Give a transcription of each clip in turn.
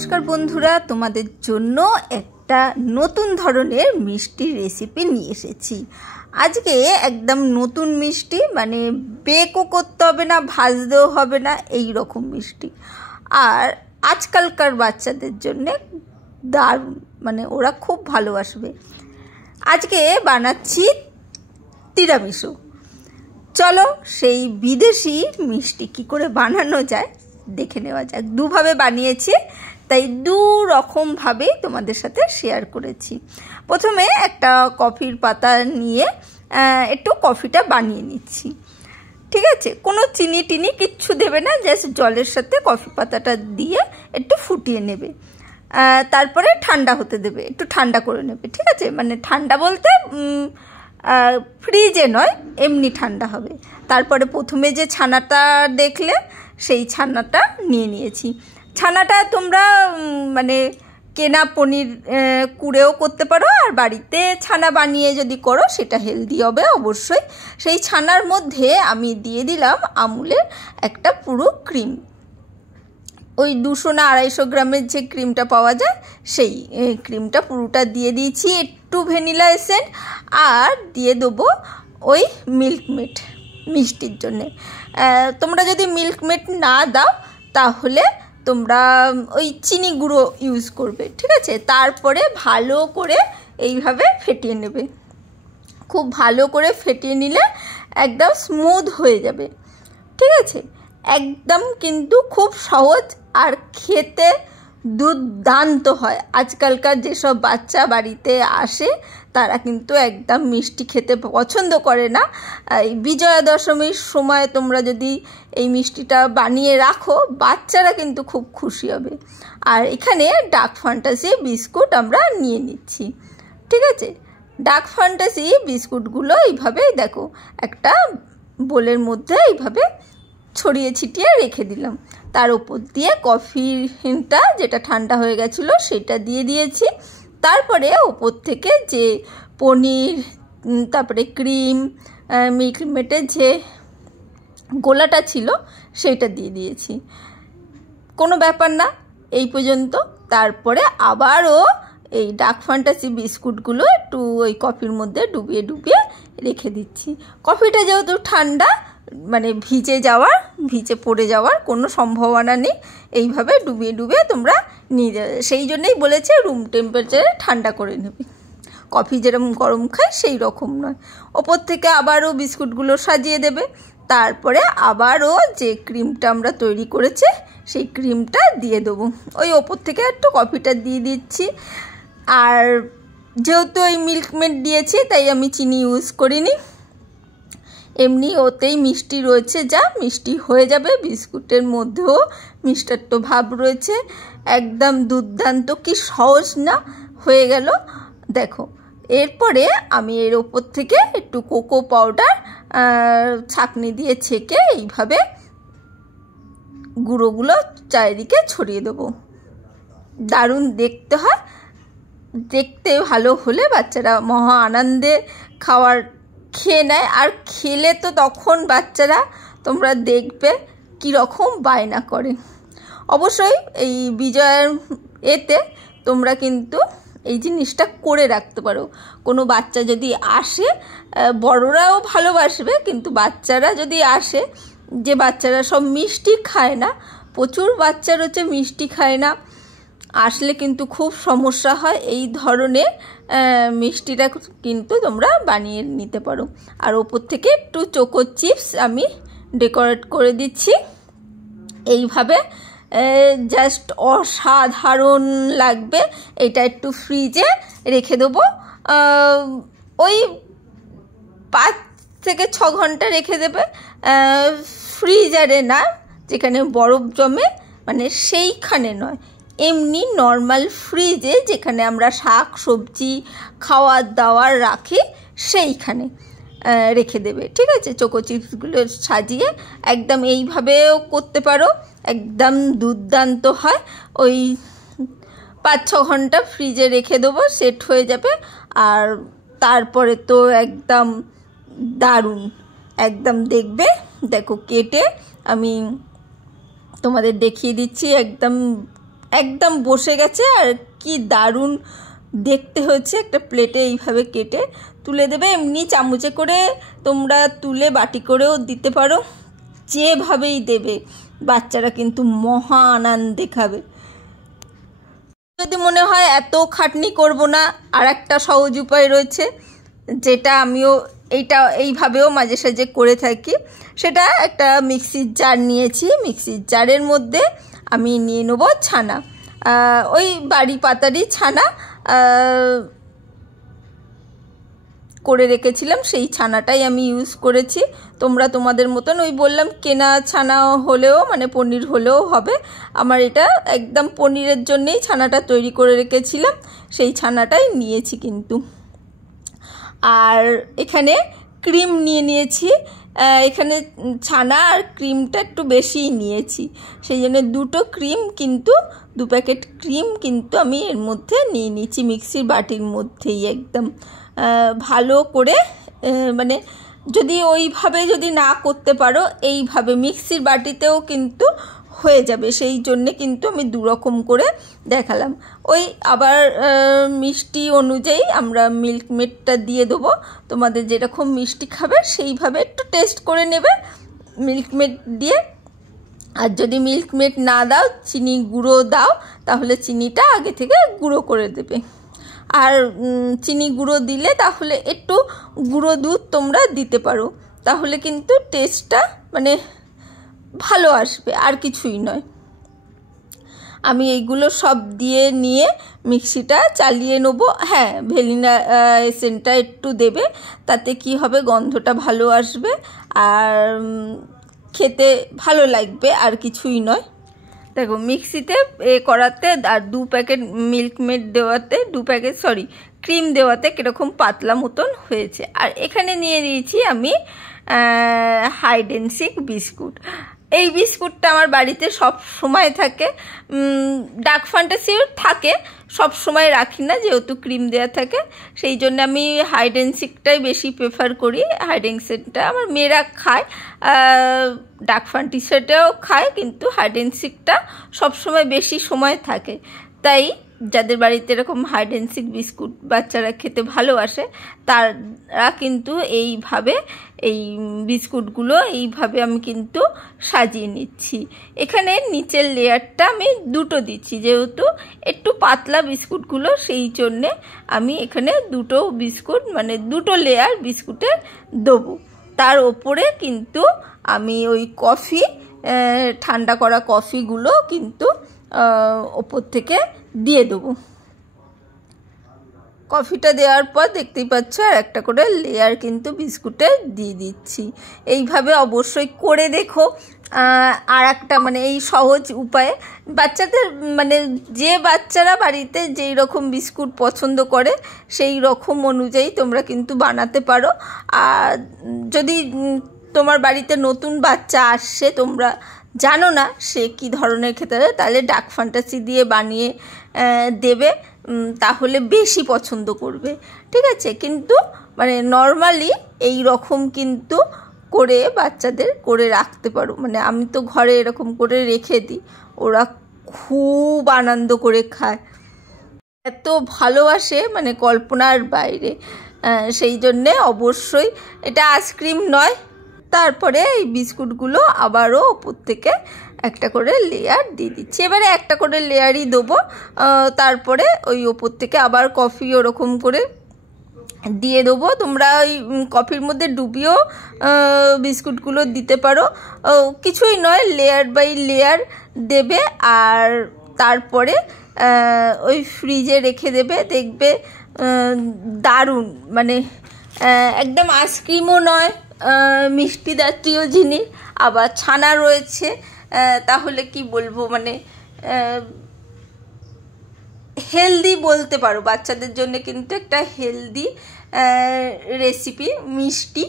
নমস্কার বন্ধুরা, তোমাদের জন্য একটা নতুন ধরনের মিষ্টি রেসিপি নিয়ে এসেছি। আজকে একদম নতুন মিষ্টি, মানে বেকও করতে হবে না, ভাজতেও হবে না, এই রকম মিষ্টি। আর আজকালকার বাচ্চাদের জন্য দারুণ, মানে ওরা খুব ভালোবাসবে। আজকে বানাচ্ছি তিরামিসু। চলো সেই বিদেশি মিষ্টি কি করে বানানো যায় দেখে নেওয়া যাক। দুভাবে বানিয়েছি, তাই দু রকমভাবেই তোমাদের সাথে শেয়ার করেছি। প্রথমে একটা কফির পাতা নিয়ে একটু কফিটা বানিয়ে নিচ্ছি। ঠিক আছে, কোনো চিনি টিনি কিচ্ছু দেবে না, জাস্ট জলের সাথে কফি পাতাটা দিয়ে একটু ফুটিয়ে নেবে। তারপরে ঠান্ডা হতে দেবে, একটু ঠান্ডা করে নেবে। ঠিক আছে, মানে ঠান্ডা বলতে ফ্রিজে নয়, এমনি ঠান্ডা হবে। তারপরে প্রথমে যে ছানাটা দেখলে সেই ছানাটা নিয়ে নিয়েছি। ছানাটা তোমরা মানে কেনা পনির কুড়েও করতে পারো, আর বাড়িতে ছানা বানিয়ে যদি করো সেটা হেলদি হবে অবশ্যই। সেই ছানার মধ্যে আমি দিয়ে দিলাম আমুলের একটা পুরো ক্রিম। ওই 200 না 250 গ্রামের যে ক্রিমটা পাওয়া যায় সেই ক্রিমটা পুরোটা দিয়ে দিয়েছি। একটু ভ্যানিলা এসেন্স আর দিয়ে দেবো ওই মিল্কমেড মিষ্টির জন্যে। তোমরা যদি মিল্কমেড না দাও তাহলে তোমরা ওই চিনি গুঁড়ো ইউজ করবে। ঠিক আছে, তারপরে ভালো করে এইভাবে ফেটিয়ে নেবে। খুব ভালো করে ফেটিয়ে নিলে একদম স্মুথ হয়ে যাবে। ঠিক আছে, একদম কিন্তু খুব সহজ আর খেতে দুর্দান্ত হয়। আজকালকার যেসব বাচ্চা বাড়িতে আসে তারা কিন্তু একদম মিষ্টি খেতে পছন্দ করে না। এই বিজয়া দশমীর সময় তোমরা যদি এই মিষ্টিটা বানিয়ে রাখো, বাচ্চারা কিন্তু খুব খুশি হবে। আর এখানে ডার্ক ফ্যান্টাসি বিস্কুট আমরা নিয়ে নিচ্ছি। ঠিক আছে, ডার্ক ফ্যান্টাসি বিস্কুটগুলো এইভাবে দেখো একটা বোলের মধ্যে এইভাবে ছড়িয়ে ছিটিয়ে রেখে দিলাম। তার উপর দিয়ে কফিটা যেটা ঠান্ডা হয়ে গেছিলো সেটা দিয়ে দিয়েছি। তারপরে ওপর থেকে যে পনির, তারপরে ক্রিম, মিল্কমেডের যে গোলাটা ছিল সেটা দিয়ে দিয়েছি। কোনো ব্যাপার না এই পর্যন্ত। তারপরে আবারও এই ডার্ক ফ্যান্টাসি বিস্কুটগুলো একটু ওই কফির মধ্যে ডুবিয়ে ডুবিয়ে রেখে দিচ্ছি। কফিটা যেহেতু ঠান্ডা, মানে ভিজে পড়ে যাওয়ার কোনো সম্ভাবনা নেই। এইভাবে ডুবিয়ে ডুবিয়ে তোমরা নিয়ে যাবে। সেই জন্যই বলেছে রুম টেম্পারেচারে ঠান্ডা করে নেবে। কফি যেরকম গরম খায় সেই রকম নয়। ওপর থেকে আবারও বিস্কুটগুলো সাজিয়ে দেবে। তারপরে আবারও যে ক্রিমটা আমরা তৈরি করেছি সেই ক্রিমটা দিয়ে দেবো। ওই ওপর থেকে একটু কফিটা দিয়ে দিচ্ছি। আর যেহেতু ওই মিল্কমেড দিয়েছি তাই আমি চিনি ইউজ করিনি, এমনি ওতেই মিষ্টি রয়েছে, যা মিষ্টি হয়ে যাবে। বিস্কুটের মধ্যেও মিষ্টাত্ব ভাব রয়েছে, একদম দুর্দান্ত। কি সহজ না হয়ে গেল দেখো। এরপরে আমি এর ওপর থেকে একটু কোকো পাউডার ছাঁকনি দিয়ে ছেঁকে এইভাবে গুঁড়োগুলো চারিদিকে ছড়িয়ে দেবো। দারুণ দেখতে হয়, দেখতে ভালো হলে বাচ্চারা মহা আনন্দে খেয়ে নেয়। আর খেলে তো তখন বাচ্চারা তোমরা দেখবে কীরকম বায়না করে। অবশ্যই এই বিজয়ের এতে তোমরা কিন্তু এই জিনিসটা করে রাখতে পারো। কোনো বাচ্চা যদি আসে, বড়রাও ভালোবাসবে, কিন্তু বাচ্চারা যদি আসে, যে বাচ্চারা সব মিষ্টি খায় না, প্রচুর বাচ্চা রয়েছে মিষ্টি খায় না, আসলে কিন্তু খুব সমস্যা হয়। এই ধরনের মিষ্টিটা কিন্তু তোমরা বানিয়ে নিতে পারো। আর ওপর থেকে একটু চোকো চিপস আমি ডেকোরেট করে দিচ্ছি। এইভাবে জাস্ট অসাধারণ লাগবে। এটা একটু ফ্রিজে রেখে দেবো, ওই 5 থেকে 6 ঘন্টা রেখে দেবে। ফ্রিজারে না, যেখানে বরফ জমে, মানে সেইখানে নয়, এমনি নর্মাল ফ্রিজে যেখানে আমরা শাক সবজি খাওয়ার দাওয়ার রাখি সেইখানে রেখে দেবে। ঠিক আছে, চোকো চিপসগুলো সাজিয়ে একদম এইভাবেও করতে পারো, একদম দুর্দান্ত হয়। ওই 5-6 ঘন্টা ফ্রিজে রেখে দেবো, সেট হয়ে যাবে। আর তারপরে তো একদম দারুণ, একদম দেখবে। দেখো কেটে আমি তোমাদের দেখিয়ে দিচ্ছি, একদম একদম বসে গেছে। আর কি দারুণ দেখতে হয়েছে। একটা প্লেটে এইভাবে কেটে তুলে দেবে। এমনি চামচে করে তোমরা তুলে বাটি করেও দিতে পারো, যেভাবেই দেবে বাচ্চারা কিন্তু মহা আনন্দে খাবে। যদি মনে হয় এত খাটনি করব না, আর একটা সহজ উপায় রয়েছে, যেটা আমিও এইভাবেও মাঝে সাঝে করে থাকি। সেটা একটা মিক্সির জার নিয়েছি। মিক্সির জারের মধ্যে আমি নিয়ে নেবো ছানা, ওই বাড়ি পাতারই ছানা করে রেখেছিলাম, সেই ছানাটাই আমি ইউজ করেছি। তোমরা তোমাদের মতন ওই বললাম কেনা ছানা হলেও মানে পনির হলেও হবে। আমার এটা একদম পনিরের জন্যেই ছানাটা তৈরি করে রেখেছিলাম, সেই ছানাটাই নিয়েছি কিন্তু। আর এখানে ক্রিম নিয়েছি। এখানে ছানা আর ক্রিমটা একটু বেশিই নিয়েছি, সেই জন্য 2 ক্রিম কিন্তু 2 প্যাকেট ক্রিম কিন্তু আমি এর মধ্যে নিয়ে নিয়েছি মিক্সির বাটির মধ্যেই। একদম ভালো করে মানে যদি ওইভাবে যদি না করতে পারো, এইভাবে মিক্সির বাটিতেও কিন্তু হয়ে যাবে। সেই জন্যে কিন্তু আমি 2 রকম করে দেখালাম। ওই আবার মিষ্টি অনুযায়ী আমরা মিল্ক মেডটা দিয়ে দেবো। তোমাদের যেরকম মিষ্টি খাবে সেইভাবে একটু টেস্ট করে নেবে মিল্ক মেড দিয়ে। আর যদি মিল্ক মেড না দাও, চিনি গুঁড়ো দাও, তাহলে চিনিটা আগে থেকে গুঁড়ো করে দেবে। আর চিনি গুঁড়ো দিলে তাহলে একটু গুঁড়ো দুধ তোমরা দিতে পারো, তাহলে কিন্তু টেস্টটা মানে ভালো আসবে, আর কিছুই নয়। আমি এইগুলো সব দিয়ে নিয়ে মিক্সিটা চালিয়ে নেবো। হ্যাঁ, ভ্যানিলা এসেন্সটা একটু দেবে, তাতে কি হবে গন্ধটা ভালো আসবে আর খেতে ভালো লাগবে, আর কিছুই নয়। দেখো মিক্সিতে করাতে আর 2 প্যাকেট মিল্ক মেড দেওয়াতে 2 প্যাকেট ক্রিম দেওয়াতে কীরকম পাতলা মতন হয়েছে। আর এখানে নিয়ে নিয়েছি আমি হাইড অ্যান্ড সিক বিস্কুট। এই বিস্কুটটা আমার বাড়িতে সব সময় থাকে। ডার্ক ফ্যান্টাসিও থাকে, সব সময় রাখি না যেহেতু ক্রিম দেওয়া থাকে, সেই জন্য আমি হাইড অ্যান্ড সিকটাই বেশি প্রেফার করি। হাইড অ্যান্ড সিকটা আমার মেয়েরা খায়, ডার্ক ফ্যান্টাসিটাও খায়, কিন্তু হাইড অ্যান্ড সিকটা সবসময় বেশি সময় থাকে। তাই যাদের বাড়িতে এরকম হাইড অ্যান্ড সিক বিস্কুট বাচ্চারা খেতে ভালোবাসে, তারা কিন্তু এইভাবে এই বিস্কুটগুলো এইভাবে আমি কিন্তু সাজিয়ে নিচ্ছি। এখানে নিচের লেয়ারটা আমি 2টো দিচ্ছি, যেহেতু একটু পাতলা বিস্কুটগুলো, সেই জন্যে আমি এখানে 2টো বিস্কুট মানে 2টো লেয়ার বিস্কুটের দেবো। তার ওপরে কিন্তু আমি ওই কফি, ঠান্ডা করা কফিগুলো কিন্তু ওপর থেকে দিয়ে দেবো। কফিটা দেওয়ার পর দেখতেই পাচ্ছ আর একটা করে লেয়ার কিন্তু বিস্কুটে দিয়ে দিচ্ছি। এইভাবে অবশ্যই করে দেখো। আর একটা মানে এই সহজ উপায়ে বাচ্চাদের মানে যে বাচ্চারা বাড়িতে যেই রকম বিস্কুট পছন্দ করে সেই রকম অনুযায়ী তোমরা কিন্তু বানাতে পারো। আর যদি তোমার বাড়িতে নতুন বাচ্চা আসছে, তোমরা জানো না সে কি ধরনের খেতে হবে, তাহলে ডার্ক ফ্যান্টাসি দিয়ে বানিয়ে দেবে, তাহলে বেশি পছন্দ করবে। ঠিক আছে, কিন্তু মানে নর্মালি এই রকম কিন্তু করে বাচ্চাদের করে রাখতে পারো। মানে আমি তো ঘরে এরকম করে রেখে দিই, ওরা খুব আনন্দ করে খায়, এত ভালোবাসে মানে কল্পনার বাইরে। সেই জন্যে অবশ্যই এটা আইসক্রিম নয়। তারপরে এই বিস্কুটগুলো আবারও ওপর থেকে একটা করে লেয়ার দিয়ে দিচ্ছি। এবারে একটা করে লেয়ারই দেবো, তারপরে ওই ওপর থেকে আবার কফি ওরকম করে দিয়ে দেবো। তোমরা ওই কফির মধ্যে ডুবিয়েও বিস্কুটগুলো দিতে পারো, কিছুই নয়, লেয়ার বাই লেয়ার দেবে। আর তারপরে ওই ফ্রিজে রেখে দেবে, দেখবে দারুণ মানে একদম আইসক্রিমও নয়, মিষ্টি জাতীয় জিনিস, আবার ছানা রয়েছে, তাহলে কি বলবো মানে হেলদি বলতে পারো। বাচ্চাদের জন্য কিন্তু একটা হেলদি রেসিপি, মিষ্টি,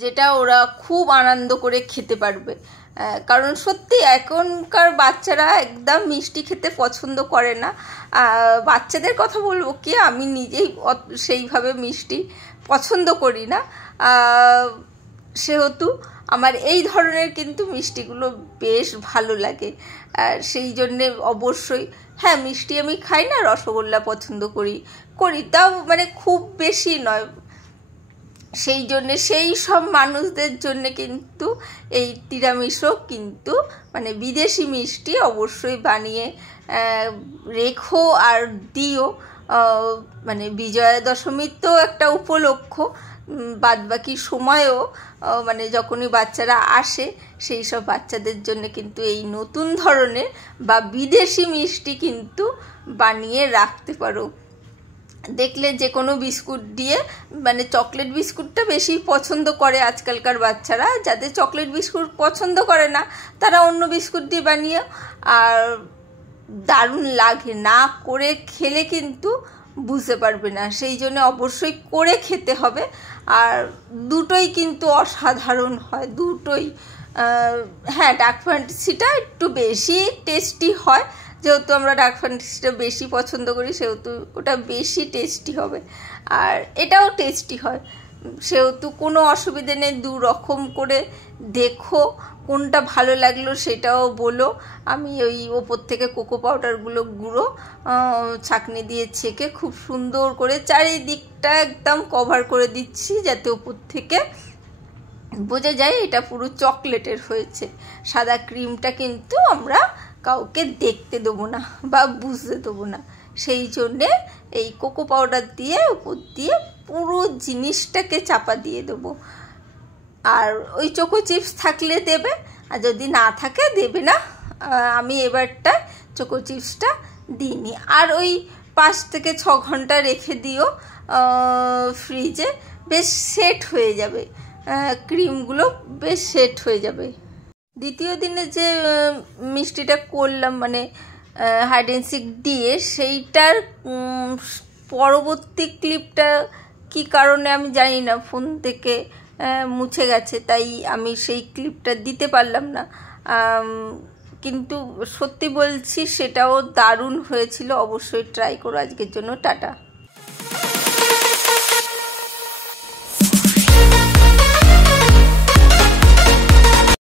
যেটা ওরা খুব আনন্দ করে খেতে পারবে। কারণ সত্যি এখনকার বাচ্চারা একদম মিষ্টি খেতে পছন্দ করে না। বাচ্চাদের কথা বলবো কি, আমি নিজেই সেইভাবে মিষ্টি পছন্দ করি না। সেহেতু আমার এই ধরনের কিন্তু মিষ্টিগুলো বেশ ভালো লাগে। সেই জন্যে অবশ্যই, হ্যাঁ মিষ্টি আমি খাই না, রসগোল্লা পছন্দ করি, তাও মানে খুব বেশি নয়। সেই জন্যে সেই সব মানুষদের জন্য কিন্তু এই তিরামিসও কিন্তু মানে বিদেশি মিষ্টি অবশ্যই বানিয়ে রেখো আর দিও। মানে বিজয়া দশমীর তো একটা উপলক্ষ, বাদবাকি সময়ও মানে যখনই বাচ্চারা আসে সেই সব বাচ্চাদের জন্য কিন্তু এই নতুন ধরনের বা বিদেশি মিষ্টি কিন্তু বানিয়ে রাখতে পারো। দেখলে যে কোনো বিস্কুট দিয়ে, মানে চকলেট বিস্কুটটা বেশি পছন্দ করে আজকালকার বাচ্চারা, যাদের চকলেট বিস্কুট পছন্দ করে না তারা অন্য বিস্কুট দিয়ে বানিয়ে, আর দারুণ লাগে। না করে খেলে কিন্তু বুঝতে পারবে না, সেই জন্য অবশ্যই করে খেতে হবে। আর দুটোই কিন্তু অসাধারণ হয়, দুটোই। হ্যাঁ, ডার্ক ফ্যান্টাসিটা একটু বেশি টেস্টি হয়, যেহেতু আমরা ডার্ক ফ্যান্টাসিটা বেশি পছন্দ করি সেহেতু ওটা বেশি টেস্টি হবে, আর এটাও টেস্টি হয়, সেহেতু কোনো অসুবিধে নেই। দু রকম করে দেখো, কোনটা ভালো লাগলো সেটাও বলো। আমি ওই ওপর থেকে কোকো পাউডারগুলো গুঁড়ো ছাঁকনি দিয়ে ছেঁকে খুব সুন্দর করে চারিদিকটা একদম কভার করে দিচ্ছি, যাতে ওপর থেকে বোঝা যায় এটা পুরো চকলেটের হয়েছে। সাদা ক্রিমটা কিন্তু আমরা কাউকে দেখতে দেবো না বা বুঝতে দেবো না, সেই জন্যে এই কোকো পাউডার দিয়ে উপর দিয়ে পুরো জিনিসটাকে চাপা দিয়ে দেবো। আর ওই চোকো চিপস থাকলে দেবে, আর যদি না থাকে দেবে না। আমি এবারটা চোকো চিপসটা দিইনি। আর ওই 5 থেকে 6 ঘন্টা রেখে দিও ফ্রিজে, বেশ সেট হয়ে যাবে, ক্রিমগুলো বেশ সেট হয়ে যাবে। দ্বিতীয় দিনে যে মিষ্টিটা করলাম মানে হাইড অ্যান্ড সিক দিয়ে, সেইটার পরবর্তী ক্লিপটা কি কারণে আমি জানি না, ফোন থেকে মুছে গেছে, তাই আমি সেই ক্লিপটা দিতে পারলাম না। কিন্তু সত্যি বলছি সেটাও দারুণ হয়েছিল, অবশ্যই ট্রাই করো। আজকের জন্য টাটা।